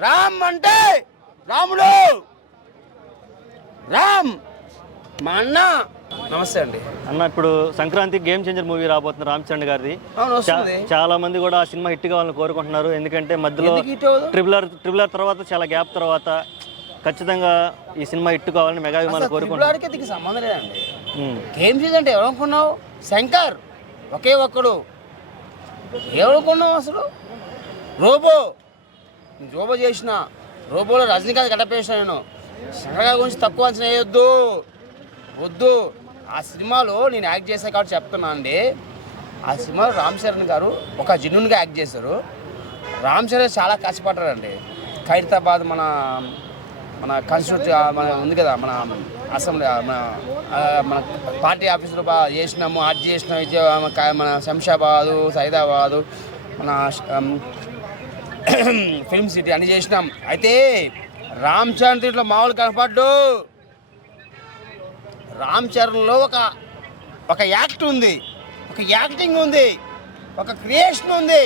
రామ్ అంటే రాముడు, రామ్ మా అన్న. నమస్తే అండి అన్న. ఇప్పుడు సంక్రాంతి గేమ్ చేంజర్ మూవీ రాబోతుంది రామ్ చరణ్ గారిది. చాలా మంది కూడా ఆ సినిమా హిట్ కావాలని కోరుకుంటున్నారు. ఎందుకంటే మధ్యలో ట్రిబులర్ తర్వాత చాలా గ్యాప్ తర్వాత ఖచ్చితంగా ఈ సినిమా హిట్ కావాలని మెగా అభిమానులు కోరుకుంటున్నారు. సంబంధం లేదండి. గేమ్ చేంజర్ అంటే ఎవరనుకున్నావు? శంకర్ ఒకే ఒక్కడు. ఎవరనుకున్నావు అసలు? రోబో చేసిన రోబోలో రజనీకాంత్ గడపేసిన నేను. శంకర్ గారి గురించి తక్కువ అంచనా వేయొద్దు, వద్దు. ఆ సినిమాలో నేను యాక్ట్ చేశాను కాబట్టి చెప్తున్నా అండి. ఆ సినిమాలో రామ్ చరణ్ గారు ఒక జెన్యూన్గా యాక్ట్ చేశారు. రామ్ చరణ్ చాలా కష్టపడ్డారండి. ఖైరతాబాద్ మన కాన్స్టిట్యూట్ మన ఉంది కదా, మన అసెంబ్లీ మన పార్టీ ఆఫీసులో చేసినాము, అది చేసినాము. మన శంషాబాదు, సైదాబాదు, మన ఫిల్మ్ సిటీ అన్ని చేసినాం. అయితే రామ్ చరణ్ దీంట్లో మామూలు కనపడ్డు. రామ్ చరణ్లో ఒక యాక్ట్ ఉంది, ఒక యాక్టింగ్ ఉంది, ఒక క్రియేషన్ ఉంది,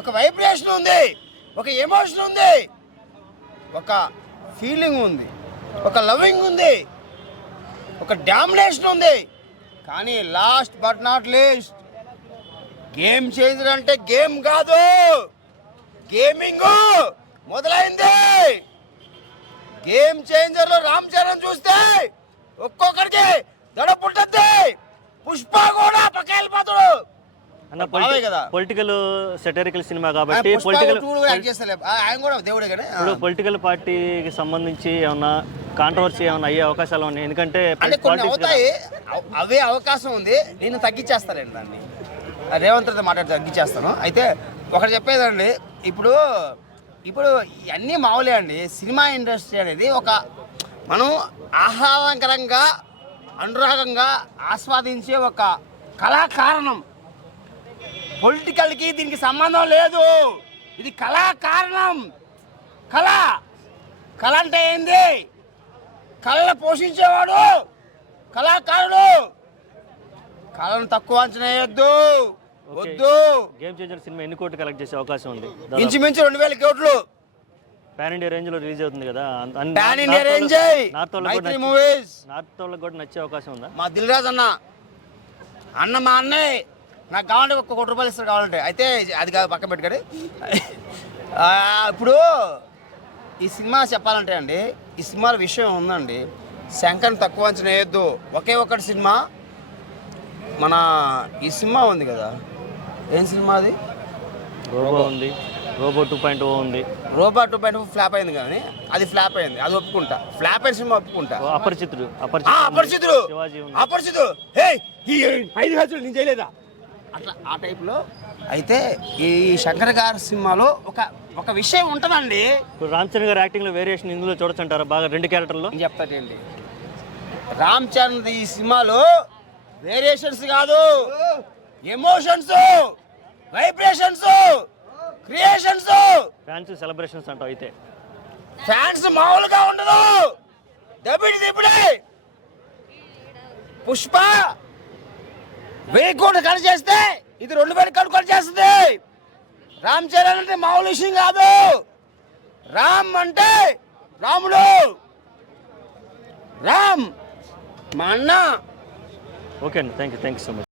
ఒక వైబ్రేషన్ ఉంది, ఒక ఎమోషన్ ఉంది, ఒక ఫీలింగ్ ఉంది, ఒక లవింగ్ ఉంది, ఒక డామినేషన్ ఉంది. కానీ last but not least game changer అంటే గేమ్ కాదు, గేమింగ్ మొదలైంది. గేమ్ చేంజర్లో రామ్ చరణ్ చూస్తే ఒక్కొక్కడికి దడ పుట్టద్ది. పుష్ప కూడా పక్క వెళ్ళిపోతాడు. పొలిటికల్ సెటరికల్ సినిమా కాబట్టి పొలిటికల్ పార్టీకి సంబంధించి ఏమన్నా కాంట్రవర్సీ ఏమన్నా అయ్యే అవకాశాలు ఉన్నాయి. ఎందుకంటే అవుతాయి, అవే అవకాశం ఉంది. నేను తగ్గించేస్తానండి దాన్ని. రేవంత్ రెడ్డి మాట్లాడి తగ్గించేస్తాను. అయితే ఒకటి చెప్పేదండి, ఇప్పుడు ఇవన్నీ మామూలే అండి. సినిమా ఇండస్ట్రీ అనేది మనం ఆహ్లాదకరంగా అనురాగంగా ఆస్వాదించే ఒక కళాకారణం. పొలిటికల్కి దీనికి సంబంధం లేదు. ఇది కళాకారణం. కళ అంటే ఏంది? కళను పోషించేవాడు కళాకారుడు. కళను తక్కువ అంచనా వేయొద్దు, వద్దు. గేమ్ చేంజర్ సినిమా ఎన్ని కోట్లు కలెక్ట్ చేసే అవకాశం ఉంది? ఇంచుమించు 2000 కోట్లు. పాన్ ఇండియా రేంజ్ లో రిలీజ్ అవుతుంది కదా. నార్త్ వాళ్ళకి కూడా నచ్చే అవకాశం ఉందా? మా దిల్ రాజు అన్న మా అన్నయ్య నాకు కావాలంటే ఒక్క ₹1 ఇస్తారు కావాలంటే. అయితే అది కాదు, పక్క పెట్టుకొని. ఇప్పుడు ఈ సినిమా చెప్పాలంటే అండి, ఈ సినిమాల విషయం ఉందండి. శంకర్ని తక్కువ అంచనా వేయొద్దు. ఒకే ఒక్కటి సినిమా మన ఈ సినిమా ఉంది కదా, ఏం సినిమా అది? రోబో ఉంది, రోబో 2.0 ఉంది. రోబో 2.0 ఫ్లాప్ అయింది కానీ అది ఫ్లాప్ అయింది, అది ఒప్పుకుంటా. ఫ్లాప్ అయిన సినిమా ఒప్పుకుంటా. అపరిచితుడు ఈ 5 గంటలు నేను చేయలేదా అట్లా ఆ టైప్లో. అయితే ఈ శంకర్ గారి సినిమాలో ఒక విషయం ఉంటుందండి. ఇప్పుడు రామ్ చరణ్ గారి యాక్టింగ్లో వేరియేషన్ ఇందులో చూడొచ్చు అంటారా? బాగా 2 క్యారెక్టర్లో చెప్తాండి. రామ్ చరణ్ ఈ సినిమాలో వేరియేషన్స్ కాదు, emotions, vibrations, creations, fans celebrations అంటావు. అయితే ఫ్యాన్స్ మామూలుగా ఉండదు. దబిడే పుష్ప 1000 కోట్లు ఖర్చు చేస్తే ఇది 2000 కోట్లు ఖర్చు చేస్తుంది. రామ్ చరణ్ అంటే మామూలు విషయం కాదు. రామ్ అంటే రాముడు, రామ్ మా అన్న. ఓకే అండి, థ్యాంక్ యూ సో మచ్.